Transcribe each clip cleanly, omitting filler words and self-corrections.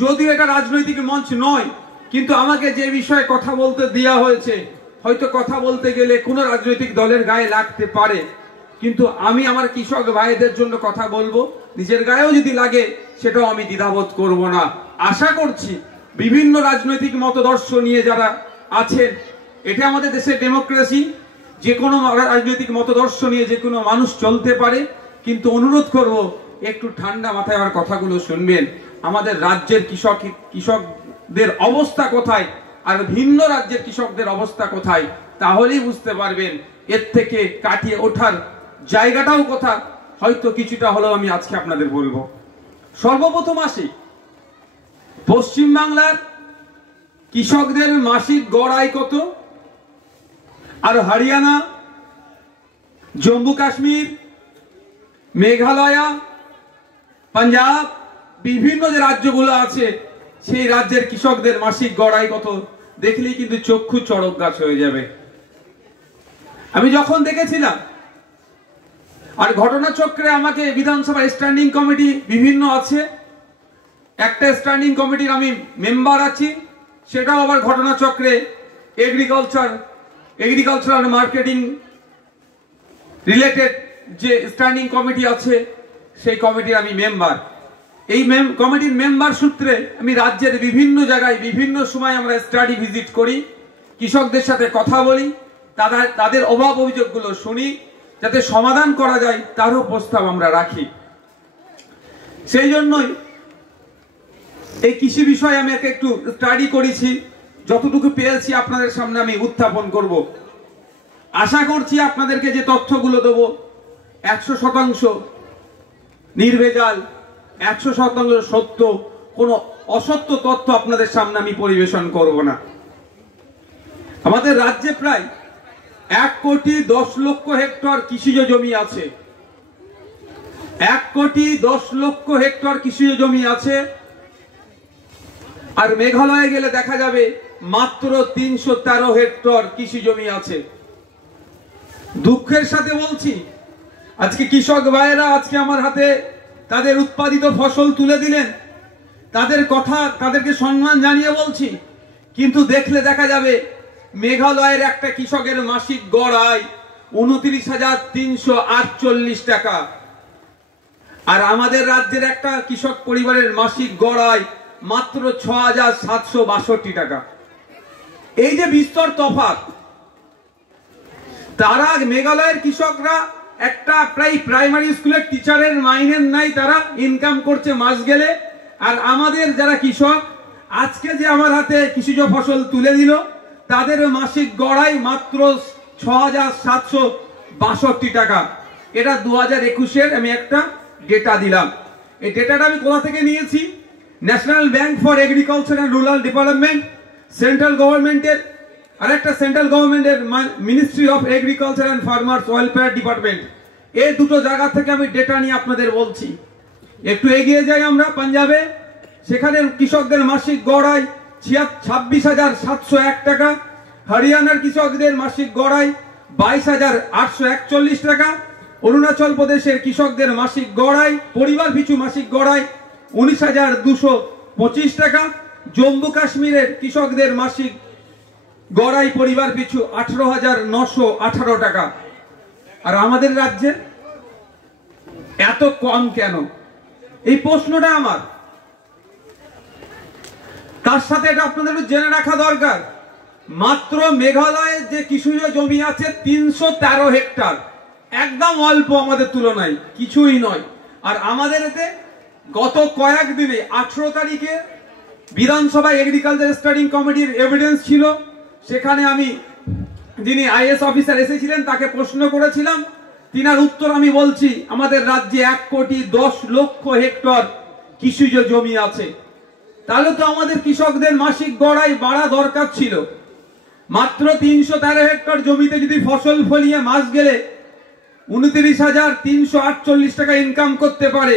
যদিও এটা রাজনৈতিক মঞ্চ নয়, কিন্তু আমাকে যে বিষয়ে কথা বলতে দেওয়া হয়েছে, হয়তো কথা বলতে গেলে কোনো রাজনৈতিক দলের গায়ে লাগতে পারে, কিন্তু আমি আমার কৃষক ভাইদের জন্য কথা বলবো। নিজের গায়েও যদি লাগে সেটাও আমি দ্বিধাবোধ করব না। আশা করছি বিভিন্ন রাজনৈতিক মতদর্শ নিয়ে যারা আছেন, এটা আমাদের দেশের ডেমোক্রেসি, যে কোনো রাজনৈতিক মতদর্শ নিয়ে যে কোনো মানুষ চলতে পারে, কিন্তু অনুরোধ করব একটু ঠান্ডা মাথায় আমার কথাগুলো শুনবেন। আমাদের রাজ্যের কৃষকদের অবস্থা কোথায় আর ভিন্ন রাজ্যের কৃষকদের অবস্থা কোথায়, তাহলেই বুঝতে পারবেন এর থেকে কাটিয়ে ওঠার জায়গাটাও কোথায়। হয়তো কিছুটা হলেও আমি আজকে আপনাদের বলবো। সর্বপ্রথম আসি, পশ্চিমবাংলার কৃষকদের মাসিক গড় আয় কত, আর হরিয়ানা, জম্মু কাশ্মীর, মেঘালয়, পাঞ্জাব, বিভিন্ন যে রাজ্যগুলো আছে সেই রাজ্যের কৃষকদের মাসিক গড় আয় কত দেখলেই কিন্তু চক্ষু চড়ক গাছ হয়ে যাবে। আমি যখন দেখেছিলাম, আর ঘটনাচক্রে আমাকে বিধানসভা স্ট্যান্ডিং কমিটি বিভিন্ন আছে, একটা স্ট্যান্ডিং কমিটির আমি মেম্বার আছি, সেটাও আবার ঘটনাচক্রে এগ্রিকালচারাল মার্কেটিং রিলেটেড যে স্ট্যান্ডিং কমিটি আছে সেই কমিটির আমি মেম্বার। এই কমিটির মেম্বার সূত্রে আমি রাজ্যের বিভিন্ন জায়গায় বিভিন্ন সময় আমরা স্টাডি ভিজিট করি, কৃষকদের সাথে কথা বলি, তাদের অভাব অভিযোগগুলো শুনি, যাতে সমাধান করা যায় তারও প্রস্তাব আমরা রাখি। সেই জন্যই এই কৃষি বিষয়ে আমি একটু স্টাডি করেছি, যতটুকু পেয়েছি আপনাদের সামনে আমি উত্থাপন করব। আশা করছি আপনাদেরকে যে তথ্যগুলো দেবো 100% নির্ভেজাল, 100% সত্য, কোনো অসত্য তথ্য আপনাদের সামনে আমি পরিবেশন করব না। আমাদের রাজ্যে প্রায় 1,10,00,000 হেক্টর কৃষিজ জমি আছে। 1,10,00,000 হেক্টর কৃষিজ জমি আছে। আর মেঘালয়ে গেলে দেখা যাবে মাত্র 313 হেক্টর কৃষি জমি আছে। দুঃখের সাথে বলছি, আজকে কৃষক ভাইয়েরা আজকে আমার হাতে তাদের উৎপাদিত ফসল তুলে দিলেন, তাদের কথা তাদেরকে সম্মান জানিয়ে বলছি, কিন্তু দেখলে দেখা যাবে মেঘালয়ের একটা কৃষকের মাসিক গড় আয় 29,348 টাকা, আর আমাদের রাজ্যের একটা কৃষক পরিবারের মাসিক গড় আয় মাত্র 6,762 টাকা। এই যে বিস্তর তফাৎ, তারা মেঘালয়ের কৃষকরা একটা প্রায় প্রাইমারি স্কুলের টিচারের মাইনের নাই তারা ইনকাম করছে মাস গেলে, আর আমাদের যারা কৃষক আজকে যে আমার হাতে কৃষিজ ফসল তুলে দিল তাদের মাসিক গড় আয় মাত্র 6,762 টাকা। এটা 2021-এর আমি একটা ডেটা দিলাম। এই ডেটাটা আমি কোথা থেকে নিয়েছি? National bank for agriculture and rural development, central গভর্নমেন্টের আর একটা সেন্ট্রাল গভর্নমেন্টের ministry of agriculture and farmers welfare department, এই দুটো জায়গা থেকে আমি ডেটা নিয়ে আপনাদের বলছি। একটু এগিয়ে যাই আমরা পাঞ্জাবে, সেখানে কৃষকদের মাসিক গড় আয় 26,701 টাকা। হরিয়ানার কৃষকদের মাসিক গড় আয় 22,841 টাকা। অরুণাচল প্রদেশের কৃষকদের মাসিক গড় আয় পরিবার পিছু মাসিক গড় আয় 19,225 টাকা। জম্মু কাশ্মীরের কৃষকদের মাসিক গড় আয় পরিবার পিছু 18,918 টাকা। আর আমাদের রাজ্যে এত কম কেন? এই প্রশ্নটা আমার। তার সাথে এটা আপনাদের জেনে রাখা দরকার, মাত্র মেঘালয়ের যে কৃষিজ জমি আছে 313 হেক্টর, একদম অল্প আমাদের তুলনায়, কিছুই নয়। আর আমাদের এতে গত কয়েকদিনে 18 তারিখে বিধানসভা এগ্রিকালচার স্টাডিং কমিটির এভিডেন্স ছিল, সেখানে আমি যিনি আইএস অফিসার এসেছিলেন তাকে প্রশ্ন করেছিলাম, তিনার উত্তর আমি বলছি। আমাদের রাজ্যে 1,10,00,000 হেক্টর কৃষিজ জমি আছে। তাহলে তো আমাদের কৃষকদের মাসিক গড় আয় বাড়া দরকার ছিল। মাত্র 313 হেক্টর জমিতে যদি ফসল ফলিয়ে মাস গেলে 29,348 টাকা ইনকাম করতে পারে,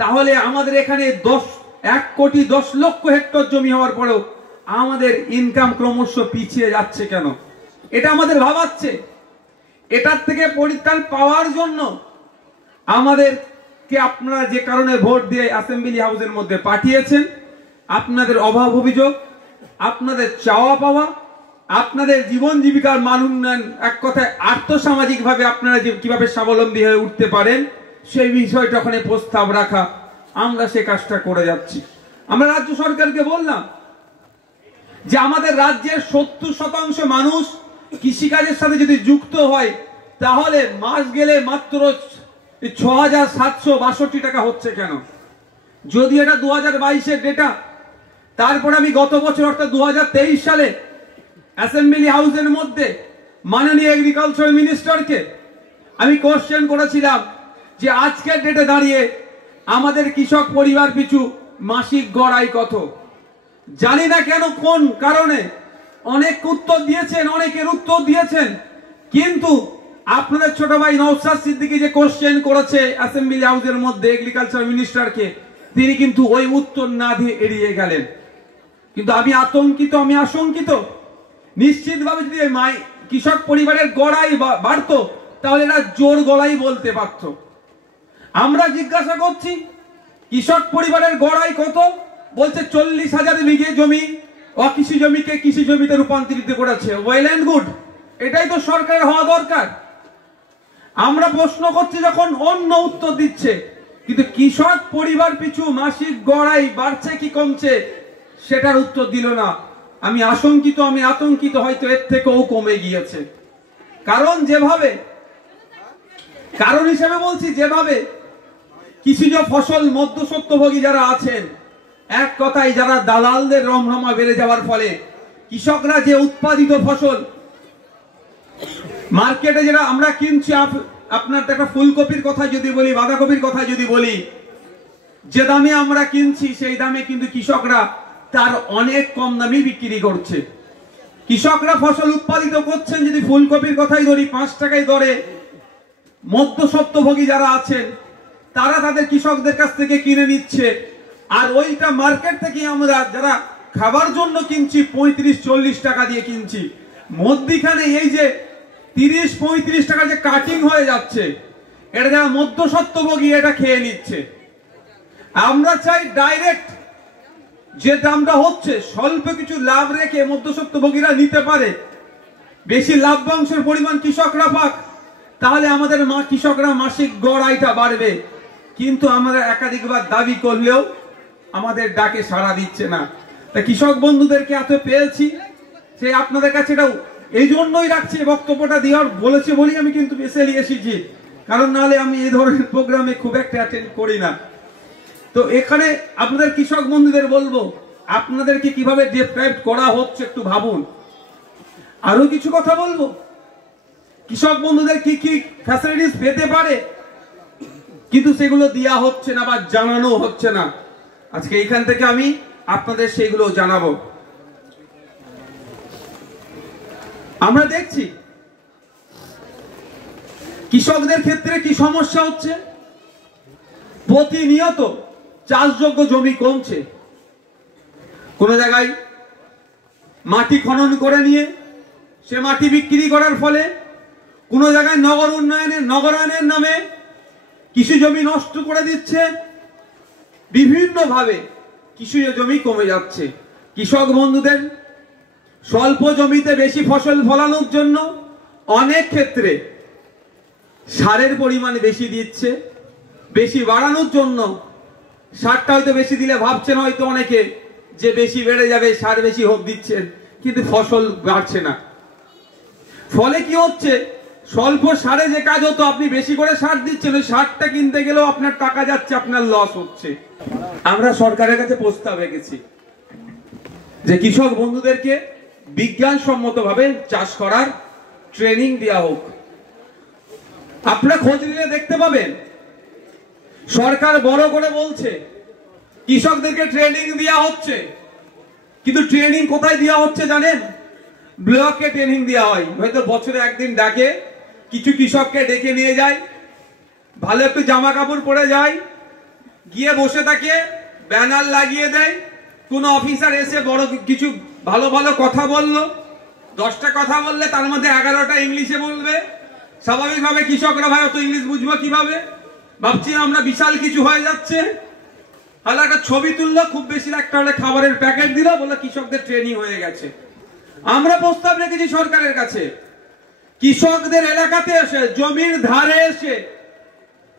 তাহলে আমাদের এখানে 1,10,00,000 হেক্টর জমি হওয়ার পরেও আমাদের ইনকাম ক্রমশ পিছিয়ে যাচ্ছে কেন? এটা আমাদের ভাবাচ্ছে। এটার থেকে পরিত্রাণ পাওয়ার জন্য আমাদেরকে আপনারা যে কারণে ভোট দিয়ে অ্যাসেম্বলি হাউসের মধ্যে পাঠিয়েছেন, আপনাদের অভাব অভিযোগ, আপনাদের চাওয়া পাওয়া, আপনাদের জীবন জীবিকার মান উন্নয়ন, এক কথায় আর্থসামাজিক ভাবে আপনারা কিভাবে স্বাবলম্বী হয়ে উঠতে পারেন সেই বিষয়টা ওখানে প্রস্তাব রাখা। আমরা সে কাজটা করে যাচ্ছি। আমরা রাজ্য সরকারকে বললাম যে আমাদের রাজ্যের 70% মানুষ কৃষিকাজের সাথে যদি যুক্ত হয় তাহলে মাস গেলে মাত্র 6,762 টাকা হচ্ছে কেন? যদি এটা 2022-এর ডেটা। তারপর আমি গত বছর অর্থাৎ 2023 সালে অ্যাসেম্বলি হাউসের মধ্যে মাননীয় এগ্রিকালচার মিনিস্টারকে আমি কোশ্চেন করেছিলাম যে আজকের ডেটে দাঁড়িয়ে আমাদের কৃষক পরিবার পিছু মাসিক গড় আয় কত। জানি না কেন কোন কারণে অনেক উত্তর দিয়েছেন, অনেকের উত্তর দিয়েছেন, কিন্তু আপনাদের ছোট ভাই নওশাদ সিদ্দিকী যে কোশ্চেন করেছে অ্যাসেম্বলি হাউসের মধ্যে এগ্রিকালচার মিনিস্টারকে, তিনি কিন্তু ওই উত্তর না দিয়ে এড়িয়ে গেলেন। কিন্তু আমি আশঙ্কিত। নিশ্চিতভাবে যদি কৃষক পরিবারের গড় আয় বাড়তো তাহলে এরা জোর গলায় বলতে পারত। আমরা জিজ্ঞাসা করছি কৃষক পরিবারের গড় আয় কত? বলছে 40,000 বিঘে জমি অকৃষি জমিকে কৃষি জমিতে রূপান্তরিত করেছে। ওয়েল এন্ড গুড, এটাই তো সরকারের হওয়া দরকার। আমরা প্রশ্ন করছি যখন অন্য উত্তর দিচ্ছে, কিন্তু কৃষক পরিবার পিছু মাসিক গড় আয় বাড়ছে কি কমছে সেটার উত্তর দিল না। আমি আতঙ্কিত, হয়তো এর থেকেও কমে গিয়েছে। কারণ হিসেবে বলছি, যেভাবে কৃষিজ ফসল মধ্যস্বত্বভোগী যারা আছেন, এক কথায় যারা দালালদের রমরমা বেড়ে যাওয়ার ফলে কৃষকরা যে উৎপাদিত ফসল মার্কেটে যেটা আমরা কিনছি, আপনার একটা ফুলকপির কথা যদি বলি, বাঁধাকপির কথা যদি বলি, যে দামে আমরা কিনছি সেই দামে কিন্তু কৃষকরা তার অনেক কম দামে বিক্রি করছে। কৃষকরা ফসল উৎপাদিত করছেন, যদি ফুলকপির কথাই ধরি 5 টাকায় দরে মধ্যস্বত্বভোগী যারা আছেন তারা তাদের কৃষকদের কাছ থেকে কিনে নিচ্ছে, আর ওইটা মার্কেট থেকে আমরা যারা খাবার জন্য কিনছি 35-40 টাকা দিয়ে কিনছি। মধ্যখানে এই যে 30-35 টাকা যে কাটিং হয়ে যাচ্ছে, এটা যারা মধ্যস্বত্বভোগী এটা খেয়ে নিচ্ছে। আমরা চাই ডাইরেক্ট যে দামটা হচ্ছে স্বল্প কিছু লাভ রেখে মধ্যস্বত্বভোগীরা নিতে পারে, বেশি লাভ্যাংশের পরিমাণ কৃষকরা পাক, তাহলে আমাদের কৃষকরা মাসিক গড় আয়টা বাড়বে। কিন্তু আমরা একাধিকবার দাবি করলেও আমাদের ডাকে সাড়া দিচ্ছে না। তা কৃষক বন্ধুদেরকে এত পেয়েছি যে আপনাদের কাছে এটাও এই জন্যই রাখছি, বক্তব্যটা দেওয়ার বলেছে বলেই আমি কিন্তু বেসেলি এসেছি, কারণ নাহলে আমি এই ধরনের প্রোগ্রামে খুব একটা অ্যাটেন্ড করি না। তো এখানে আপনাদের কৃষক বন্ধুদের বলবো, আপনাদেরকে কিভাবে ডিপ্রাইভ করা হচ্ছে একটু ভাবুন। আরো কিছু কথা বলবো, কৃষক বন্ধুদের কি কি ফ্যাসিলিটিস পেতে পারে, কিন্তু সেগুলো দেওয়া হচ্ছে না বা জানানো হচ্ছে না। আজকে এইখান থেকে আমি আপনাদের সেগুলো জানাবো। আমরা দেখছি কৃষকদের ক্ষেত্রে কি সমস্যা হচ্ছে, প্রতিনিয়ত চাষযোগ্য জমি কমছে। কোন জায়গায় মাটি খনন করে নিয়ে সে মাটি বিক্রি করার ফলে কোন জায়গায় নগরায়নের নামে কৃষি জমি নষ্ট করে দিচ্ছে। বিভিন্নভাবে কৃষি জমি কমে যাচ্ছে। কৃষক বন্ধুদের স্বল্প জমিতে বেশি ফসল ফলানোর জন্য অনেক ক্ষেত্রে সারের পরিমাণ বেশি দিচ্ছে, বেশি বাড়ানোর জন্য সারটা হয়তো বেশি দিলে ভাবছেন হয়তো অনেকে যে বেশি বেড়ে যাবে, সার বেশি দিচ্ছেন, কিন্তু ফসল বাড়ছে না। ফলে কি হচ্ছে, স্বল্প সারে যে কাজ হতো আপনি বেশি করে সার দিচ্ছেন, ওই সারটা কিনতে গেলেও আপনার টাকা যাচ্ছে, আপনার লস হচ্ছে। আমরা সরকারের কাছে প্রস্তাব রেখেছি যে কৃষক বন্ধুদেরকে বিজ্ঞানসম্মতভাবে চাষ করার ট্রেনিং দেওয়া হোক। আপনারা খোঁজ নিলে দেখতে পাবেন সরকার বড় করে বলছে কৃষকদেরকে ট্রেনিং দেওয়া হচ্ছে, কিন্তু ট্রেনিং কোথায় দেওয়া হচ্ছে জানেন? ব্লকে ট্রেনিং দেওয়া হয়। হয়তো বছরে একদিন ডাকে, কিছু কৃষককে ডেকে নিয়ে যায়, ভালো একটু জামা কাপড় পরে যায়, গিয়ে বসে থাকে, ব্যানার লাগিয়ে দেয়। কোন অফিসার এসে বড় কিছু ভালো ভালো কথা বললো, 10টা কথা বললে তার মধ্যে 11টা ইংলিশে বলবে। স্বাভাবিকভাবে কৃষকরা ভাই অত ইংলিশ বুঝবো কিভাবে, ভাবছি আমরা বিশাল কিছু হয়ে যাচ্ছে। তাহলে একটা ছবি তুললো, খুব বেশি একটা হলে খাবারের প্যাকেট দিল, বলে কৃষকদের ট্রেনিং হয়ে গেছে। আমরা প্রস্তাব রেখেছি সরকারের কাছে, কৃষকদের এলাকাতে এসে, জমির ধারে এসে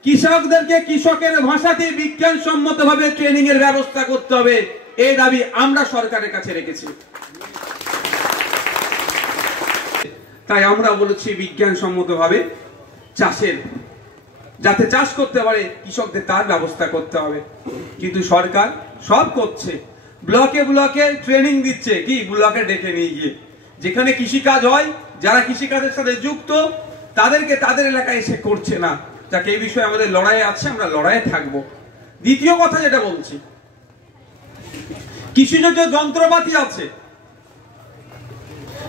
কৃষকদেরকে কৃষকের ভাষাতে বিজ্ঞানসম্মত ভাবে ট্রেনিং এর ব্যবস্থা করতে হবে। এই দাবি আমরা সরকারের কাছে রেখেছি। তাই আমরা বলেছি বিজ্ঞানসম্মত ভাবে চাষের, যাতে চাষ করতে পারে কৃষকদের তার ব্যবস্থা করতে হবে। কিন্তু সরকার সব করছে, ব্লকে ব্লকে ট্রেনিং দিচ্ছে, কি ব্লকে ডেকে নিয়ে গিয়ে যেখানে কৃষিকাজ হয়, যারা কৃষিকাজের সাথে যুক্ত তাদেরকে তাদের এলাকায় এসে করছে না। যাকে এই বিষয়ে আমাদের লড়াই আছে, আমরা লড়াইয়ে থাকবো। দ্বিতীয় কথা যেটা বলছি, কৃষিজ যে যন্ত্রপাতি আছে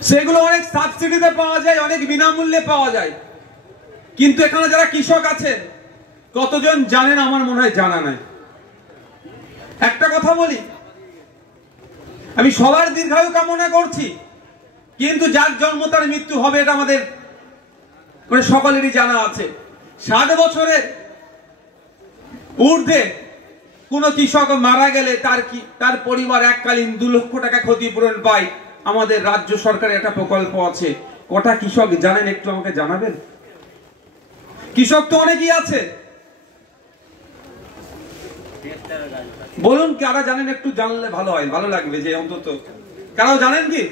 সেগুলো অনেক সাবসিডিতে পাওয়া যায়, অনেক বিনামূল্যে পাওয়া যায়। কিন্তু এখানে যারা কৃষক আছেন কতজন জানেন? আমার মনে হয় জানা নাই। একটা কথা বলি, আমি সবার দীর্ঘায়ু কামনা করছি, কিন্তু যার জন্ম তার মৃত্যু হবে এটা আমাদের মানে সকলেরই জানা আছে। 60 বছরের ঊর্ধ্বে কোন কৃষক মারা গেলে তার পরিবার এককালীন 2 লক্ষ টাকা ক্ষতিপূরণ পায়। আমাদের রাজ্য সরকারের একটা প্রকল্প আছে। কটা কৃষক জানেন একটু আমাকে জানাবেন? কৃষক তো অনেকই আছে, বলুন কারা জানেন? একটু জানলে ভালো হয়, ভালো লাগবে যে অন্তত কারাও জানেন কি?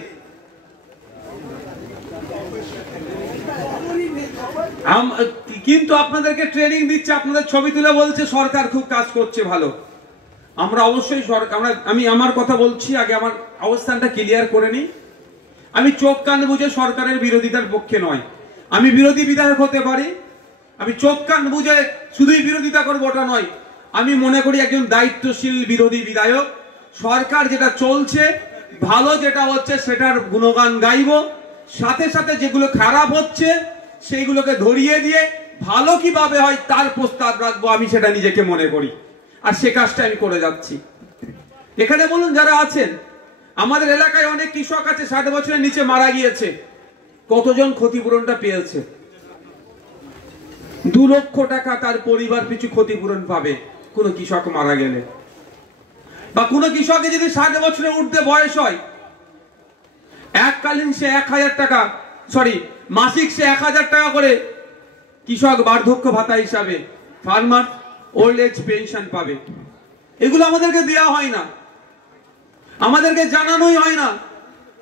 কিন্তু আপনাদেরকে ট্রেনিং দিচ্ছে, আপনাদের ছবি তুলে বলছে সরকার খুব কাজ করছে ভালো। আমরা অবশ্যই আমি আমার কথা বলছি, আগে আমার অবস্থানটা ক্লিয়ার করে নিই। আমি চোখ কান বুঝে সরকারের বিরোধিতার পক্ষে নয়। আমি বিরোধী বিধায়ক হতে পারি, আমি চোখ কান বুঝে শুধুই বিরোধিতা করবো ওটা নয়। আমি মনে করি একজন দায়িত্বশীল বিরোধী বিধায়ক। সরকার যেটা চলছে ভালো, যেটা হচ্ছে সেটার গুণগান গাইব, সাথে সাথে যেগুলো খারাপ হচ্ছে সেইগুলোকে ধরিয়ে দিয়ে ভালো কিভাবে হয় তার প্রস্তাব রাখবো, আমি সেটা নিজেকে মনে করি। আর সে কাজটা আমি করে যাচ্ছি। এখানে বলুন যারা আছেন, আমাদের এলাকায় অনেক কৃষক আছে 60 বছরের নিচে মারা গিয়েছে, কতজন ক্ষতিপূরণটা পেয়েছে? 2 লক্ষ টাকা তার পরিবার পিছু ক্ষতিপূরণ পাবে কোন কৃষক মারা গেলে। বা কোন কৃষকের যদি 60 বছরের ঊর্ধ্বে বয়স হয়, এককালীন সে 1000 টাকা, মাসিক সে 1000 টাকা করে কৃষক বার্ধক্য ভাতা হিসাবে ফার্মার ওল্ড এজ পেনশন পাবে। এগুলো আমাদেরকে দেওয়া হয় না, আমাদেরকে জানানোই হয় না।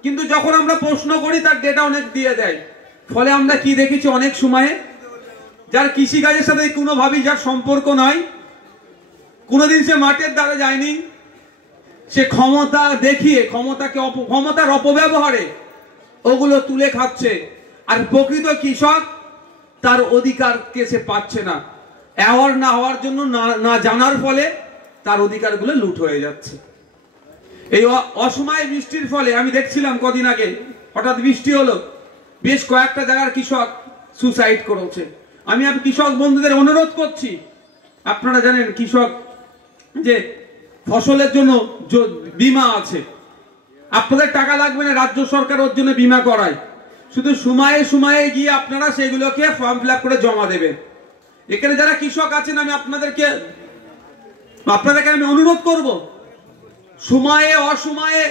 কিন্তু যখন আমরা প্রশ্ন করি তার ডেটা অনেক দিয়ে দেয়। ফলে আমরা কি দেখেছি, অনেক সময়ে যার কৃষিকাজের সাথে কোনোভাবেই যার সম্পর্ক নাই, কোনোদিন সে মাঠের দ্বারা যায়নি, সে ক্ষমতা দেখিয়ে ক্ষমতার অপব্যবহারে ওগুলো তুলে খাচ্ছে। আর প্রকৃত কৃষক তার অধিকারকে সে পাচ্ছে না, অ্যাওয়ার না হওয়ার জন্য, না জানার ফলে তার অধিকারগুলো লুট হয়ে যাচ্ছে। এই অসময়ে বৃষ্টির ফলে আমি দেখছিলাম কদিন আগে হঠাৎ বৃষ্টি হলো, বেশ কয়েকটা জায়গার কৃষক সুসাইড করেছে। আমি কৃষক বন্ধুদের অনুরোধ করছি, আপনারা জানেন কৃষক যে ফসলের জন্য বীমা আছে, আপনাদের টাকা লাগবে না, রাজ্য সরকার ওর জন্য বীমা করায়। শুধু সময়ে সময়ে গিয়ে আপনারা সেগুলোকে ফর্ম ফিল আপ করে জমা দেবেন। এখানে যারা কৃষক আছেন আমি আপনাদেরকে আমি অনুরোধ করব, সময়ে অসময়ে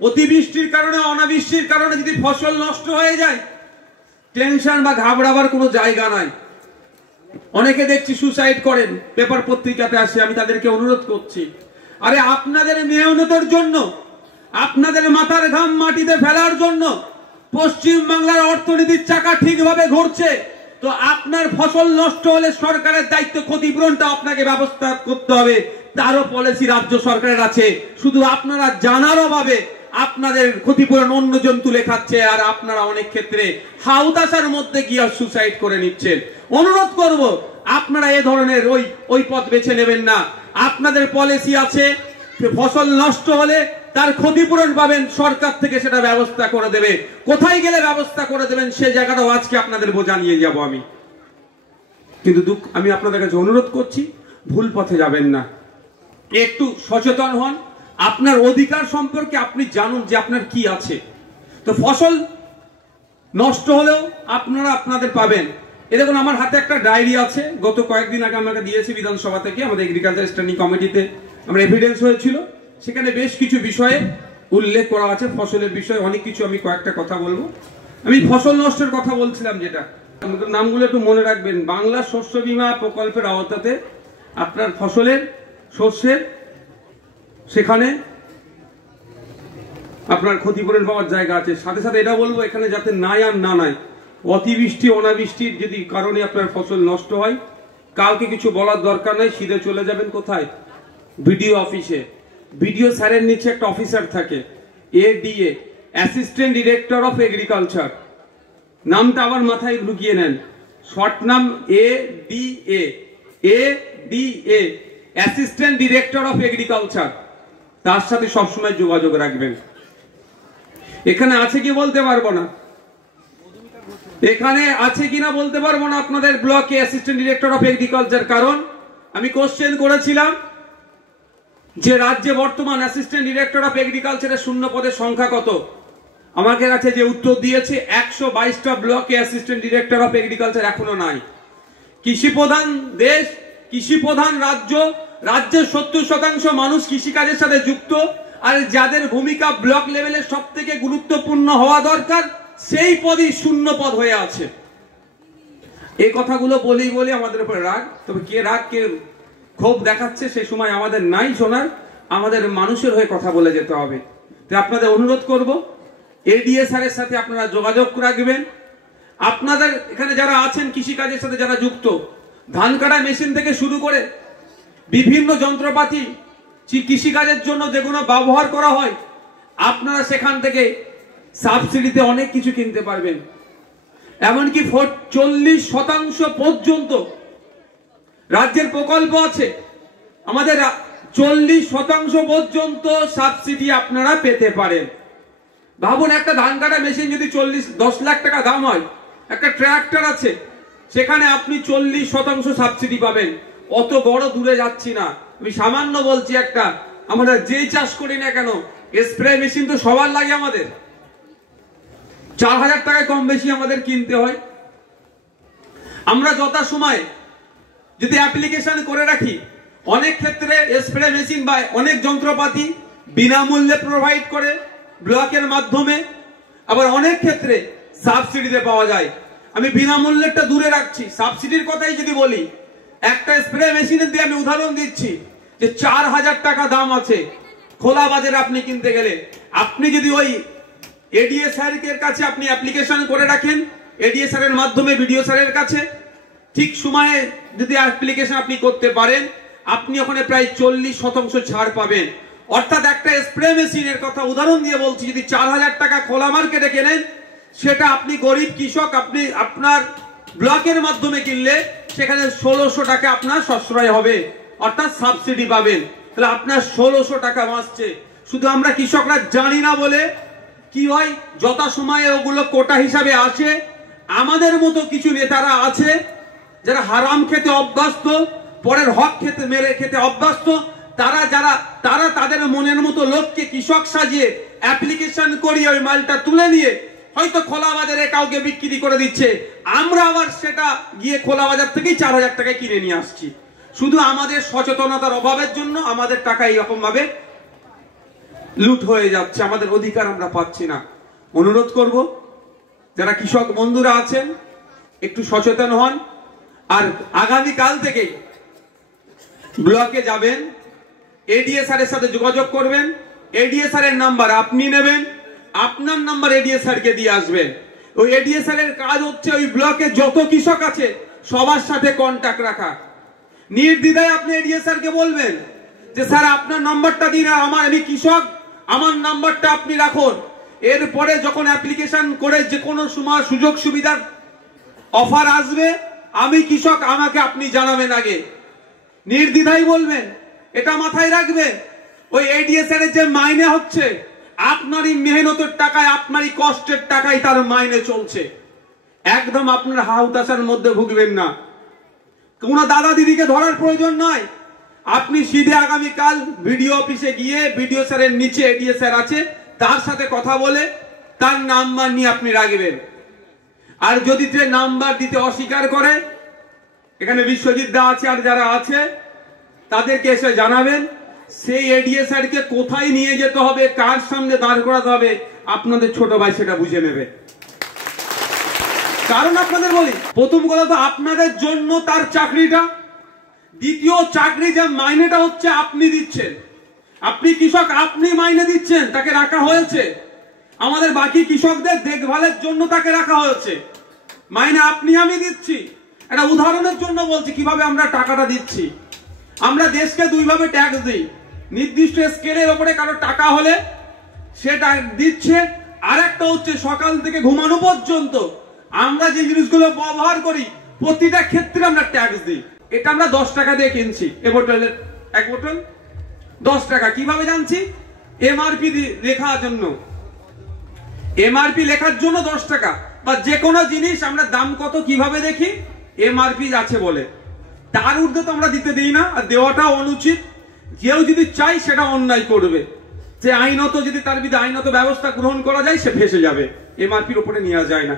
অতিবৃষ্টির কারণে অনাবৃষ্টির কারণে যদি ফসল নষ্ট হয়ে যায়, টেনশন বা ঘাবড়াবার কোনো জায়গা নাই। অনেকে দেখছি সুসাইড করেন, পেপার পত্রিকাতে আসে। আমি তাদেরকে অনুরোধ করছি, আরে আপনাদের মেহনতের জন্য, আপনাদের মাথার ঘাম মাটিতে ফেলার জন্য পশ্চিম বাংলার অর্থনীতির চাকা ঠিকভাবে ঘুরছে। তো আপনার ফসল নষ্ট হলে সরকারের দায়িত্ব, ক্ষতিপূরণটা আপনাকে ব্যবস্থা করতে হবে, তারও পলিসি রাজ্য সরকারের আছে। শুধু আপনারা জানার অভাবে আপনাদের ক্ষতিপূরণ অন্যজন তুলে খাচ্ছে, আর আপনারা অনেক ক্ষেত্রে হাউতাশার মধ্যে গিয়ে সুসাইড করে নিচ্ছেন। অনুরোধ করব আপনারা এ ধরনের ওই পথ বেছে নেবেন না। আপনাদের পলিসি আছে, ফসল নষ্ট হলে তার ক্ষতিপূরণ পাবেন, সরকার থেকে সেটা ব্যবস্থা করে দেবে। কোথায় গেলে ব্যবস্থা করে দেবেন সে জায়গাটাও আজকে আপনাদের বোঝা নিয়ে যাব আমি। কিন্তু আমি আপনাদের কাছে অনুরোধ করছি, ভুল পথে যাবেন না, একটু সচেতন হন। আপনার অধিকার সম্পর্কে আপনি জানুন যে আপনার কি আছে। তো ফসল নষ্ট হলেও আপনারা আপনাদের পাবেন, এই দেখুন আমার হাতে একটা ডায়েরি আছে, গত কয়েকদিন আগে আমাকে দিয়েছে বিধানসভা থেকে, আমাদের এগ্রিকালচার স্ট্যান্ডিং কমিটিতে আমরা এভিডেন্স হয়েছিল, সেখানে বেশ কিছু বিষয়ে উল্লেখ করা আছে, ফসলের বিষয়ে অনেক কিছু। আমি কয়েকটা কথা বলবো। আমি ফসল নষ্টের কথা বলছিলাম, যেটা নামগুলো একটু মনে রাখবেন। বাংলা শস্য বীমা প্রকল্পের আওতাতে আপনার ফসলের শস্যের সেখানে আপনার ক্ষতিপূরণ পাওয়ার জায়গা আছে। সাথে সাথে এটা বলবো, এখানে যাতে নাই আর না নাই, অতিবৃষ্টি অনাবৃষ্টির যদি কারণে আপনার ফসল নষ্ট হয়, কাউকে কিছু বলার দরকার নাই, সিধে চলে যাবেন কোথায়? বিডিও অফিসে। বিডিও স্যারের নিচে একটা অফিসার থাকে, ADA, assistant director of agriculture. নামটা আবার মাথায় ঢুকিয়ে নেন, শর্ট নাম ADA, ADA, assistant director of agriculture. তার সাথে সবসময় যোগাযোগ রাখবেন। এখানে আছে কি বলতে পারবো না, এখানে আছে কিনা বলতে পারবো না আপনাদের ব্লকে অ্যাসিস্ট্যান্ট ডিরেক্টর অফ এগ্রিকালচার। কারণ আমি কোশ্চেন করেছিলাম যে রাজ্যে বর্তমান অ্যাসিস্ট্যান্ট ডিরেক্টর অফ এগ্রিকালচারের শূন্য পদের সংখ্যা কত। আমাকে কাছে যে উত্তর দিয়েছে, 122টা ব্লকে অ্যাসিস্ট্যান্ট ডিরেক্টর অফ এগ্রিকালচার এখনো নাই। কৃষি প্রধান দেশ, কৃষি প্রধান রাজ্য, রাজ্যের 70% মানুষ কৃষিকাজের সাথে যুক্ত, আর যাদের ভূমিকা ব্লক লেভেলে সব থেকে গুরুত্বপূর্ণ হওয়া দরকার, সেই পদই শূন্য পদ হয়ে আছে। এই কথাগুলো বলি বলি আমাদের উপরে রাগ, তবে কে রাগ কে ক্ষোভ দেখাচ্ছে সে সময় আমাদের নাই শোনার, আমাদের মানুষের হয়ে কথা বলে যেতে হবে। তাই আপনাদের অনুরোধ করব, এডিএ স্যারের সাথে আপনারা যোগাযোগ রাখবেন। আপনাদের এখানে যারা আছেন কৃষিকাজের সাথে যারা যুক্ত, ধান কাটা মেশিন থেকে শুরু করে বিভিন্ন যন্ত্রপাতি কৃষিকাজের জন্য যেগুলো ব্যবহার করা হয়, আপনারা সেখান থেকে সাবসিডিতে অনেক কিছু কিনতে পারবেন। এমনকি 40% পর্যন্ত রাজ্যের প্রকল্প আছে, আমাদের 40% পর্যন্ত সাবসিডি আপনারা পেতে পারেন। ভাবুন, একটা ধান কাটা মেশিন যদি 10 লাখ টাকা দাম হয়, একটা ট্রাক্টর আছে, সেখানে আপনি 40% সাবসিডি পাবেন। অত বড় দূরে যাচ্ছি না, আমি সামান্য বলছি। একটা আমরা যেই চাষ করি না কেন, স্প্রে মেশিন তো সবার লাগে, আমাদের 4000 টাকায় কম বেশি আমাদের কিনতে হয়। আমরা যথাসময়ে যদি অ্যাপ্লিকেশন করে রাখি, অনেক ক্ষেত্রে স্প্রে মেশিন বা অনেক যন্ত্রপাতি বিনামূল্যে প্রোভাইড করে ব্লকের মাধ্যমে, আবার অনেক ক্ষেত্রে সাবসিডিতে পাওয়া যায়। আমি বিনামূল্যেরটা দূরে রাখছি, সাবসিডির কথাই যদি বলি, একটা স্প্রে মেশিনের দিয়ে আমি উদাহরণ দিচ্ছি যে 4000 টাকা দাম আছে খোলা বাজারে আপনি কিনতে গেলে। আপনি যদি ওই এডিএ স্যারের কাছে আপনি অ্যাপ্লিকেশন করে রাখেন, এডিএ স্যারের মাধ্যমে বিডিও স্যারের কাছে ঠিক সময়ে যদি অ্যাপ্লিকেশন আপনি করতে পারেন, আপনি ওখানে প্রায় 40% ছাড় পাবেন। অর্থাৎ একটা স্প্রে মেশিনের কথা উদাহরণ দিয়ে বলছি, যদি 4000 টাকা খোলা মার্কেটে কেনেন, সেটা আপনি গরিব কৃষক আপনি আপনার ব্লকের মাধ্যমে কিনলে সেখানে 1600 টাকা আপনার সাশ্রয় হবে, অর্থাৎ সাবসিডি পাবেন। তাহলে আপনার 1600 টাকা বাঁচছে। শুধু আমরা কৃষকরা জানি না বলে কি হয়, যথাসময়ে ওগুলো কোটা হিসাবে আসে। আমাদের মতো কিছু নেতারা আছে যারা হারাম খেতে অভ্যস্ত, পরের হক খেতে মেরে খেতে অভ্যস্ত, তারা তাদের মনের মতো লোককে কৃষক সাজিয়ে অ্যাপ্লিকেশন করিয়ে ওই মালটা তুলে নিয়ে হয়তো খোলা বাজারে কাউকে বিক্রি করে দিচ্ছে। আমরা আবার সেটা গিয়ে খোলা বাজার থেকেই 4000 টাকায় কিনে নিয়ে আসছি। শুধু আমাদের সচেতনতার অভাবের জন্য আমাদের টাকা এইরকম ভাবে লুট হয়ে যাচ্ছে, আমাদের অধিকার আমরা পাচ্ছি না। অনুরোধ করব, যারা কৃষক বন্ধুরা আছেন একটু সচেতন হন, আর আগামী কাল থেকে ব্লকে যাবেন, এডিএ স্যারের সাথে যোগাযোগ করবেন। এডিএ স্যারের নাম্বার আপনি নেবেন, আপনার নাম্বার এডিএ স্যারকে দিয়ে আসবেন। ওই এডিএ স্যারের কাজ হচ্ছে ওই ব্লকে যত কৃষক আছে সবার সাথে কন্টাক্ট রাখা। নির্দ্বিধায় আপনি এডিএ স্যারকে বলবেন যে স্যার আপনার নাম্বারটা দিন, আমি কৃষক, আমার নাম্বারটা আপনি রাখুন। এরপরে যখন অ্যাপ্লিকেশন করে যে কোনো সময় সুযোগ সুবিধার অফার আসবে, আমি কৃষক, আমাকে আপনি জানাবেন আগে। নির্দ্বিধায় বলবেন, এটা মাথায় রাখবেন। ওই এডিএ স্যারের যে মাইনে হচ্ছে, আপনারই মেহনতের টাকায়, আপনারই কষ্টের টাকায় তার মাইনে চলছে। একদম আপনার হাউতাশার মধ্যে ভুগবেন না। কোন দাদা দিদিকে ধরার প্রয়োজন নয়। আপনি সিধে আগামীকাল ভিডিও অফিসে গিয়ে ভিডিও স্যারের নিচে এডিএ স্যার আছে, তার সাথে কথা বলে তার নাম্বার নিয়ে আপনি রাখবেন। আর যদি সে নাম্বার দিতে অস্বীকার করে, এখানে বিশ্বজিৎ দা আছে আর যারা আছে তাদেরকে এসে জানাবেন, সেই এডিএসআর কে কোথায় নিয়ে যেতে হবে, কার সামনে দাঁড় করাতে হবে, আপনাদের ছোট ভাই সেটা বুঝে নেবে। কারণ আপনাদের বলি, প্রথম কথা তো আপনাদের জন্য তার চাকরিটা, দ্বিতীয় চাকরি যে মাইনেটা হচ্ছে আপনি দিচ্ছেন, আপনি কৃষক, আপনি মাইনে দিচ্ছেন, তাকে রাখা হয়েছে। আমাদের বাকি কৃষকদের দেখভালের জন্য তাকে রাখা হয়েছে, মাইনে আপনি আমি দিচ্ছি। একটা উদাহরণের জন্য বলছি কিভাবে আমরা টাকাটা দিচ্ছি। আমরা দেশকে দুইভাবে ট্যাক্স দিই, নির্দিষ্ট স্কেলের উপরে কারো টাকা হলে সেটা দিচ্ছে, আর একটা হচ্ছে সকাল থেকে ঘুমানো পর্যন্ত আমরা যে জিনিসগুলো ব্যবহার করি প্রতিটা ক্ষেত্রে আমরা ট্যাক্স দিই। এটা আমরা 10 টাকা দিয়ে কিনছি, এ বোতলের এক বোতল 10 টাকা। কিভাবে জানছি? এমআরপি লেখার জন্য, এমআরপি লেখার জন্য 10 টাকা। বা যে কোনো জিনিস আমরা দাম কত কিভাবে দেখি? এমআরপি আছে বলে। তার ঊর্ধ্বে তো আমরা দিতে দিই না, আর দেওয়াটাও অনুচিত। কেউ যদি চাই সেটা অন্যায় করবে, যে আইনত যদি তার বিরুদ্ধে আইনত ব্যবস্থা গ্রহণ করা যায় সে ফেসে যাবে। এমআরপির উপরে নেওয়া যায় না,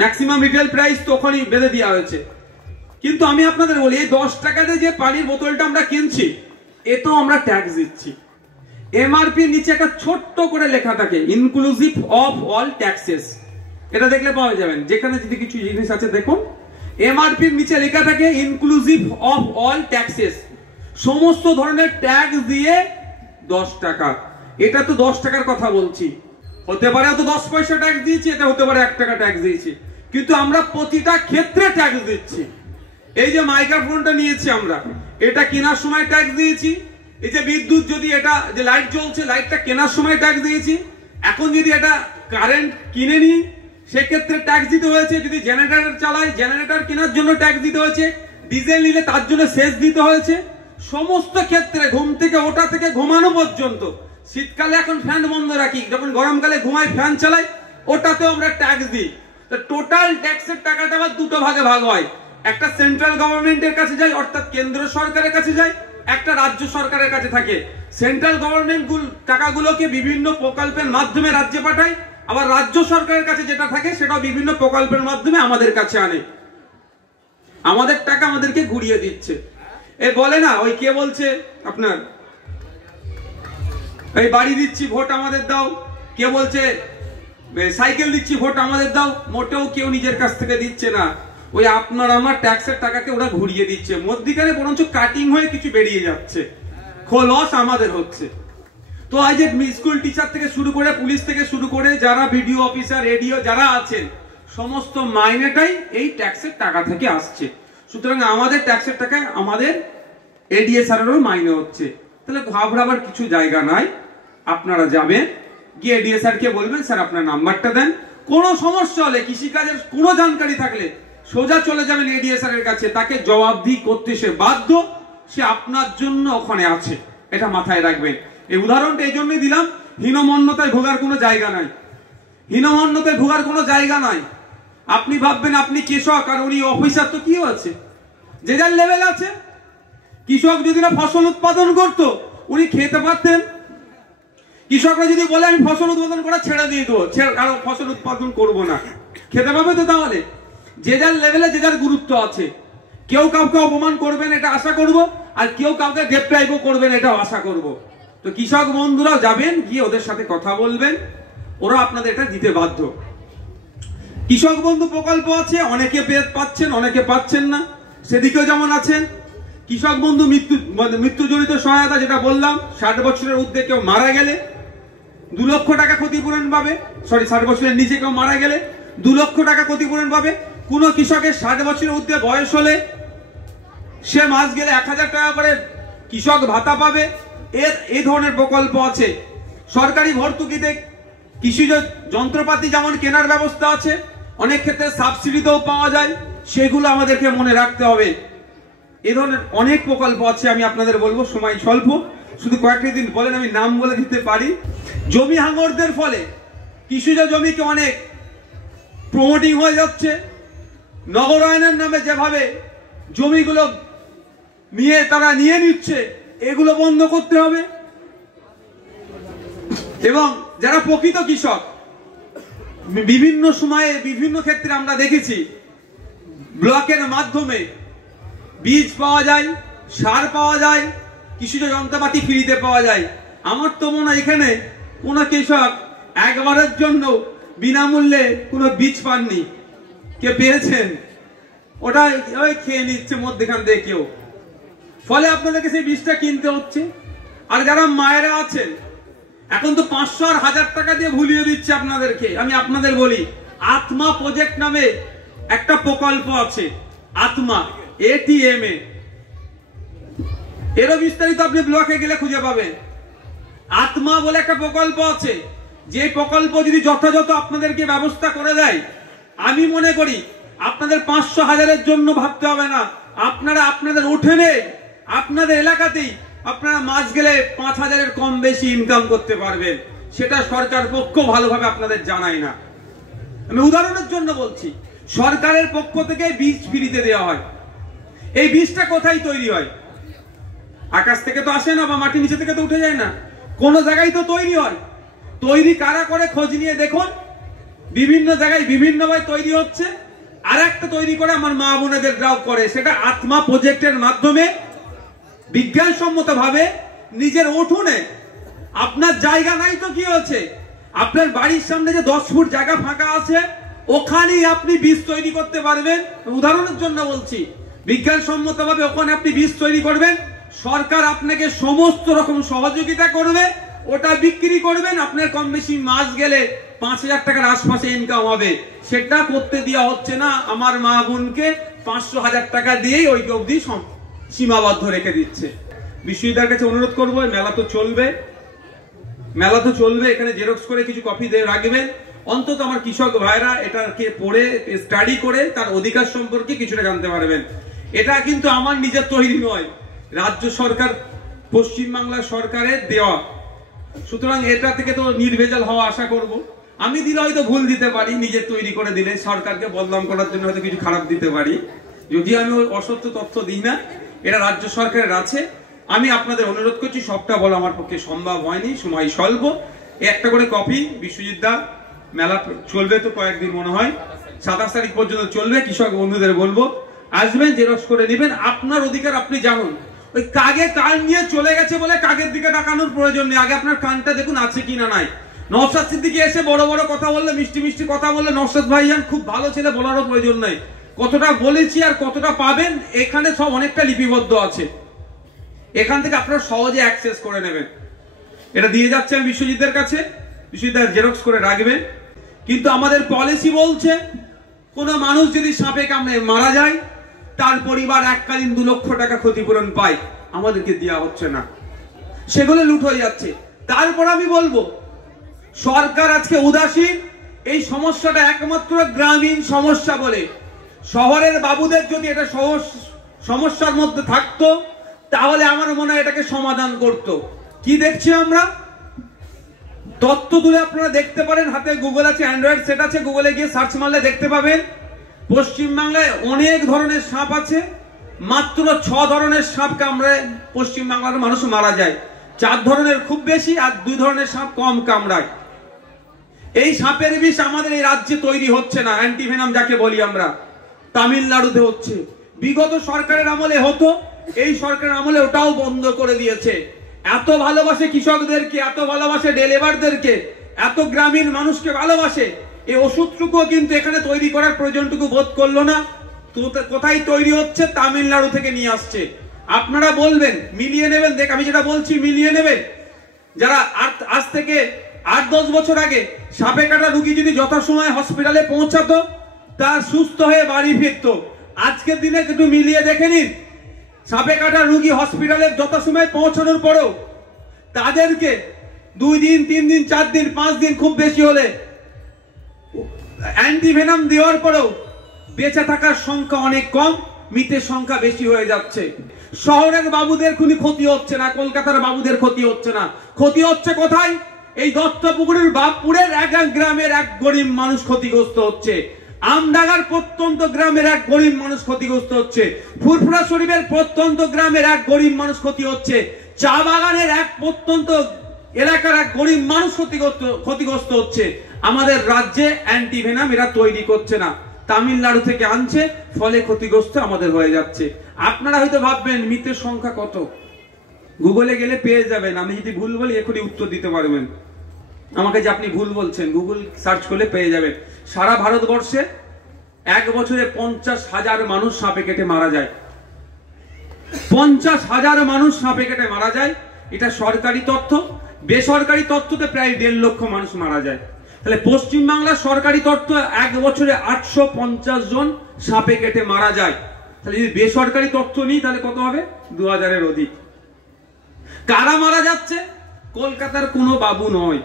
ম্যাক্সিমাম রিটেল প্রাইস তখনই বেঁধে দেওয়া হয়েছে। কিন্তু আমি আপনাদের বলি, এই 10 টাকাতে যে পানির বোতলটা আমরা কিনছি এতেও আমরা ট্যাক্স দিচ্ছি। এমআরপির নিচে একটা ছোট্ট করে লেখা থাকে, ইনক্লুসিভ অফ অল ট্যাক্সেস। এটা দেখলে পাওয়া যাবেন, যেখানে যদি কিছু জিনিস আছে দেখুন, এমআরপির নিচে লেখা থাকে ইনক্লুসিভ অফ অল ট্যাক্সেস, সমস্ত ধরনের ট্যাক্স দিয়ে 10 টাকা। এটা তো 10 টাকার কথা বলছি, হতে পারে হয়তো 10 পয়সা ট্যাক্স দিয়েছি, এটা হতে পারে 1 টাকা ট্যাক্স দিয়েছি, কিন্তু আমরা প্রতিটা ক্ষেত্রে ট্যাক্স দিচ্ছি। এই যে মাইক্রোফোনটা নিয়েছি আমরা, এটা কেনার সময় ট্যাক্স দিয়েছি। এই যে বিদ্যুৎ, যদি এটা যে লাইট জ্বলছে, লাইটটা কেনার সময় ট্যাক্স দিয়েছি। এখন যদি এটা কারেন্ট কিনে নিই সেক্ষেত্রে ট্যাক্স দিতে হয়েছে। যদি জেনারেটর চালাই, জেনারেটর কেনার জন্য ট্যাক্স দিতে হয়েছে। ডিজেল নিলে তার জন্য সেচ দিতে হয়েছে। সমস্ত ক্ষেত্রে, ঘুম থেকে ওঠা থেকে ঘুমানো পর্যন্ত। শীতকালে এখন ফ্যান বন্ধ রাখি, যখন গরমকালে ঘুমাই ফ্যান চালাই, ওটাতেও আমরা ট্যাক্স দিই। তো টোটাল ট্যাক্সের টাকাটা আবার দুটো ভাগে ভাগ হয়, একটা সেন্ট্রাল গভর্নমেন্টের কাছে যায়, অর্থাৎ কেন্দ্র সরকারের কাছে যায়, একটা রাজ্য সরকারের কাছে থাকে। সেন্ট্রাল গভর্নমেন্ট টাকাগুলোকে বিভিন্ন প্রকল্পের মাধ্যমে রাজ্যে পাঠায়, আবার রাজ্য সরকারের কাছে যেটা থাকে সেটা বিভিন্ন প্রকল্পের মাধ্যমে আমাদের কাছে আনে। আমাদের টাকা আমাদেরকে ঘুরিয়ে দিচ্ছে। এ বলে না, ওই কে বলছে আপনার, এই বাড়ি দিচ্ছি ভোট আমাদের দাও, কে বলছে সাইকেল দিচ্ছি ভোট আমাদের দাও। মোটেও কেউ নিজের কাছ থেকে দিচ্ছে না, ওই আপনার আমার ট্যাক্সের টাকাকে ওরা ঘুরিয়ে দিচ্ছে। মধ্যিখানে বরঞ্চ কাটিং হয়ে কিছু বেরিয়ে যাচ্ছে, লস আমাদের হচ্ছে। তো আজ স্কুল টিচার থেকে শুরু করে, পুলিশ থেকে শুরু করে, যারা ভিডিও অফিসার, রেডিও যারা আছেন, সমস্ত মাইনেটাই এই ট্যাক্সের টাকা থেকে আসছে। সুতরাং আমাদের ট্যাক্সের টাকায় আমাদের এডিএসআর এরও মাইনে হচ্ছে। তাহলে ঘাবড়াবার কিছু জায়গা নাই। আপনারা যাবেন, গিয়ে এডিএসআর কে বলবেন, স্যার আপনার নাম্বারটা দেন। কোনো সমস্যা হলে, কৃষিকাজের কোনো জানকারি থাকলে সোজা চলে যাবেন এডিএসআর এর কাছে। তাকে জবাবদিহি করতে সে বাধ্য, সে আপনার জন্য ওখানে আছে, এটা মাথায় রাখবেন। এই উদাহরণটা এই জন্যই দিলাম, হীনমন্যতায় ভোগার কোনো জায়গা নাই, হীনমন্যতায় ভোগার কোনো জায়গা নাই। আপনি ভাববেন আপনি কৃষক আর উনি অফিসার, তো কি আছে, যে যার লেভেল আছে। কৃষক যদি না ফসল উৎপাদন করত, উনি খেতে পারতেন। কৃষকরা যদি বলে আমি ফসল উৎপাদন করা ছেড়ে দিয়ে দেবো, আর ফসল উৎপাদন করব না, খেতে পাবে তো? তাহলে যে যার লেভেলে যে যার গুরুত্ব আছে। কেউ কাউকে অপমান করবেন এটা আশা করব, আর কেউ কাউকে ডেপ্রাইভও করবেন এটাও আশা করব। তো কৃষক বন্ধুরা যাবেন, গিয়ে ওদের সাথে কথা বলবেন, ওরা আপনাদের এটা দিতে বাধ্য। কৃষক বন্ধু প্রকল্প আছে, অনেকে পাচ্ছেন, অনেকে পাচ্ছেন না, সেদিকেও যেমন আছেন। কৃষক বন্ধু মৃত্যুজনিত সহায়তা, যেটা বললাম, 60 বছরের ঊর্ধ্বে কেউ মারা গেলে 2 লক্ষ টাকা ক্ষতিপূরণ পাবে। 60 বছরের নিচে কেউ মারা গেলে 2 লক্ষ টাকা ক্ষতিপূরণ পাবে। কোন কৃষকের 60 বছরের ঊর্ধ্বে বয়স হলে সে মাস গেলে 1000 টাকা করে কৃষক ভাতা পাবে। এই ধরনের প্রকল্প আছে। সরকারি ভর্তুকিতে কৃষিজ যন্ত্রপাতি যেমন কেনার ব্যবস্থা আছে, অনেক ক্ষেত্রে সাবসিডিতেও পাওয়া যায়, সেগুলো আমাদেরকে মনে রাখতে হবে। এই ধরনের অনেক প্রকল্প আছে, আমি আপনাদের বলবো, সময় স্বল্প, শুধু কয়েকটি দিন বলেন আমি নাম বলে দিতে পারি। জমি হাঙরদের ফলে কৃষিজ জমিকে অনেক প্রমোটিং হয়ে যাচ্ছে। নগরায়নের নামে যেভাবে জমিগুলো তারা নিয়ে নিচ্ছে, এগুলো বন্ধ করতে হবে। এবং যারা প্রকৃত কৃষক, বিভিন্ন সময়ে বিভিন্ন ক্ষেত্রে আমরা দেখেছি ব্লকের মাধ্যমে বীজ পাওয়া যায়, সার পাওয়া যায়, কৃষিজ যন্ত্রপাতি ফ্রিতে পাওয়া যায়। আমার তো মনে হয় এখানে কোনো কৃষক একবারের জন্য বিনামূল্যে কোনো বীজ পাননি। কে পেয়েছেন? ওটা ওই খেয়ে নিচ্ছে মধ্যখান দিয়ে কেউ, ফলে আপনাদেরকে সেই বীজটা কিনতে হচ্ছে। আর যারা মায়েরা আছেন এখন তো 500 আর 1000 টাকা দিয়ে ভুলিয়ে দিচ্ছে আপনাদেরকে। আমি আপনাদের বলি, আত্মা প্রজেক্ট নামে একটা প্রকল্প আছে, আত্মা ATM এ, এরও বিস্তারিত আপনি ব্লকে গেলে খুঁজে পাবেন। আত্মা বলে একটা প্রকল্প আছে, যে প্রকল্প যদি যথাযথ আপনাদেরকে ব্যবস্থা করে দেয়, আমি মনে করি আপনাদের 500-1000-এর জন্য ভাবতে হবে না। আপনারা আপনাদের উঠোনে আপনাদের এলাকাতেই আপনারা মাস গেলে 5000-এর কম বেশি ইনকাম করতে পারবেন। সেটা সরকার পক্ষ ভালোভাবে আপনাদের জানায় না। আমি উদাহরণের জন্য বলছি, সরকারের পক্ষ থেকে বীজ ফ্রিতে দেওয়া হয়। এই বীজটা কোথায় তৈরি হয়? আকাশ থেকে তো আসে না, বা মাটির নিচে থেকে তো উঠে যায় না, কোন জায়গায় তো তৈরি হয়। তৈরি কারা করে খোঁজ নিয়ে দেখুন, বিভিন্ন জায়গায় বিভিন্নভাবে তৈরি হচ্ছে। আর একটা তৈরি করে আমার মা বোনেদেররাও করে, সেটা আত্মা প্রজেক্টের মাধ্যমে বিজ্ঞানসম্মত ভাবে নিজের উঠোনে। আপনার জায়গা নাই তো কি হচ্ছে, আপনার বাড়ির সামনে যে 10 ফুট জায়গা ফাঁকা আছে, ওখানেই আপনি বীজ তৈরি করতে পারবেন। উদাহরণের জন্য বলছি, বিজ্ঞানসম্মত ভাবে ওখানে আপনি বীজ তৈরি করবেন, সরকার আপনাকে সমস্ত রকম সহযোগিতা করবে, ওটা বিক্রি করবেন, আপনার কম বেশি মাস গেলে 5000 টাকার আশপাশে ইনকাম হবে। সেটা করতে দেওয়া হচ্ছে না। আমার মা বোনকে 500-1000 টাকা দিয়েই ওই অবধি সীমাবদ্ধ রেখে দিচ্ছে। বিশ্ববিদ্যালয়ের কাছে অনুরোধ করবো, মেলা তো চলবে, এখানে জেরক্স করে কিছু কপি দিয়ে রাখবেন। অন্তত আমার কৃষক ভাইরা এটাকে পড়ে স্টাডি করে তার অধিকার সম্পর্কে কিছুটা জানতে পারবেন। এটা কিন্তু আমার নিজের তৈরি নয়, রাজ্য সরকার, পশ্চিমবাংলা সরকারের দেওয়া। সুতরাং এটা থেকে তো নির্ভেজাল হওয়া আশা করব। আমি দিলে হয়তো ভুল দিতে পারি, নিজে তৈরি করে দিলে সরকারকে বদনাম করার জন্য হয়তো কিছু খারাপ দিতে পারি, যদি আমি অসত্য তথ্য দিই না। এটা রাজ্য সরকারের আছে। আমি আপনাদের অনুরোধ করছি, সবটা বলা আমার পক্ষে সম্ভব হয়নি, সময় স্বল্প। একটা করে কপি বিশ্ববিদ্যালয় মেলা চলবে তো কয়েকদিন, মনে হয় 27 তারিখ পর্যন্ত চলবে। কৃষক বন্ধুদের বলবো, আসবেন, জেরক্স করে নেবেন। আপনার অধিকার আপনি জানুন। ওই কাগে কান নিয়ে চলে গেছে বলে কাগের দিকে তাকানোর প্রয়োজন নেই। আগে আপনার কানটা দেখুন আছে কিনা নাই। নওশাদ সিদ্দিকী এসে বড় বড় কথা বললে, মিষ্টি মিষ্টি কথা বললে, নওশাদ ভাইজান খুব ভালো ছেলে, বলারও প্রয়োজন নেই। কতটা বলেছি আর কতটা পাবেন এখানে সব অনেকটা লিপিবদ্ধ আছে, এখান থেকে আপনারা সহজে অ্যাক্সেস করে নেবেন। এটা দিয়ে যাচ্ছে আমি বিশ্বজিতের কাছে, বিশ্বজিৎ জেরক্স করে রাখবেন। কিন্তু আমাদের পলিসি বলছে, কোন মানুষ যদি সাপে কামড়ে মারা যায়, তার পরিবার এককালীন 2 লক্ষ টাকা ক্ষতিপূরণ পায়, আমাদেরকে দেওয়া হচ্ছে না, সেগুলো লুট হয়ে যাচ্ছে। তারপর আমি বলবো, সরকার আজকে উদাসীন। এই সমস্যাটা একমাত্র গ্রামীণ সমস্যা বলে, শহরের বাবুদের যদি এটা সমস্যার মধ্যে থাকতো, তাহলে আমার মনে হয় এটাকে সমাধান করত। কি দেখছি আমরা? তথ্য তুলে আপনারা দেখতে পারেন, হাতে গুগল আছে, অ্যান্ড্রয়েড সেট আছে, গুগলে গিয়ে সার্চ মারলে দেখতে পাবেন। পশ্চিমবাংলায় অনেক ধরনের সাপ আছে, মাত্র 6 ধরনের সাপ কামড়ায় পশ্চিমবাংলার মানুষ মারা যায়। 4 ধরনের খুব বেশি, আর 2 ধরনের সাপ কম কামড়ায়। এই সাপের বিষ আমাদের এই রাজ্যে তৈরি হচ্ছে না, অ্যান্টিভেনাম যাকে বলি আমরা, তামিলনাড়ুতে হচ্ছে। বিগত সরকারের আমলে হতো, এই সরকারের আমলে ওটাও বন্ধ করে দিয়েছে। এত ভালোবাসে কৃষকদেরকে, এত ভালোবাসে ডেলিভারদেরকে, এত গ্রামীণ মানুষকে ভালোবাসে, এই ওষুধটুকু কিন্তু এখানে তৈরি করার প্রয়োজনটুকু বোধ করলো না। কোথায় তৈরি হচ্ছে? তামিলনাড়ু থেকে নিয়ে আসছে। আপনারা বলবেন, মিলিয়ে নেবেন, দেখ আমি যেটা বলছি মিলিয়ে নেবেন। যারা আজ থেকে 8-10 বছর আগে সাপে কাটা রোগী যদি যথাসময়ে হসপিটালে পৌঁছাতো, তার সুস্থ হয়ে বাড়ি ফিরতো। আজকের দিনে একটু মিলিয়ে দেখে নিন, সাপে কাটা রোগী হসপিটালে যথাসময়ে পৌঁছানোর পরেও তাদেরকে 2 দিন, 3 দিন, 4 দিন, 5 দিন খুব বেশি হলে অ্যান্টিভেনাম দেওয়ার পরেও বেঁচে থাকার সংখ্যা অনেক কম, মৃতের সংখ্যা বেশি হয়ে যাচ্ছে। শহরের বাবুদের কোনো ক্ষতি হচ্ছে না, কলকাতার বাবুদের ক্ষতি হচ্ছে না। ক্ষতি হচ্ছে কোথায়? এই দত্তপুকুরের বাপপুরের এক গ্রামের এক গরিব মানুষ ক্ষতিগ্রস্ত হচ্ছে, আমডাঙ্গার প্রত্যন্ত গ্রামের এক গরিব মানুষ ক্ষতিগ্রস্ত হচ্ছে, ফুরফুরা শরীফের প্রত্যন্ত গ্রামের এক গরিব মানুষ ক্ষতি হচ্ছে, চা বাগানের এক প্রত্যন্ত এলাকার এক গরিব মানুষ ক্ষতিগ্রস্ত হচ্ছে, আমাদের রাজ্যে অ্যান্টিভেনাম এরা তৈরি করছে না, তামিলনাড়ু থেকে আনছে, ফলে ক্ষতিগ্রস্ত আমাদের হয়ে যাচ্ছে। আপনারা হয়তো ভাববেন মৃতের সংখ্যা কত, গুগলে গেলে পেয়ে যাবেন। আমি যদি ভুল বলি এখনই উত্তর দিতে পারবেন আমাকে যে আপনি ভুল বলছেন, গুগল সার্চ করলে পেয়ে যাবেন। সারা ভারতবর্ষে এক বছরে 50,000 মানুষ সাপে কেটে মারা যায়। 50,000 মানুষ সাপে কেটে মারা যায়, এটা সরকারি তথ্য। বেসরকারি তথ্যতে প্রায় 1.5 লক্ষ মানুষ মারা যায়। তাহলে পশ্চিমবাংলার সরকারি তথ্য এক বছরে 850 জন সাপে কেটে মারা যায়। তাহলে যদি বেসরকারি তথ্য নিই তাহলে কত হবে? 2000-এর অধিক। কারা মারা যাচ্ছে? কলকাতার কোনো বাবু নয়,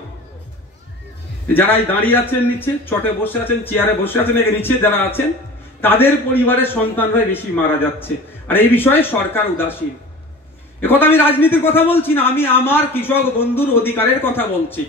যারা দাঁড়িয়ে আছেন নিচে, চটে বসে আছেন, চেয়ারে বসে আছেন, নিচে যারা আছেন, তাদের পরিবারের সন্তানরাই বেশি মারা যাচ্ছে। আর এই বিষয়ে সরকার উদাসীন। একথা আমি রাজনীতির কথা বলছি না, আমি আমার কৃষক বন্ধুর অধিকারের কথা বলছি।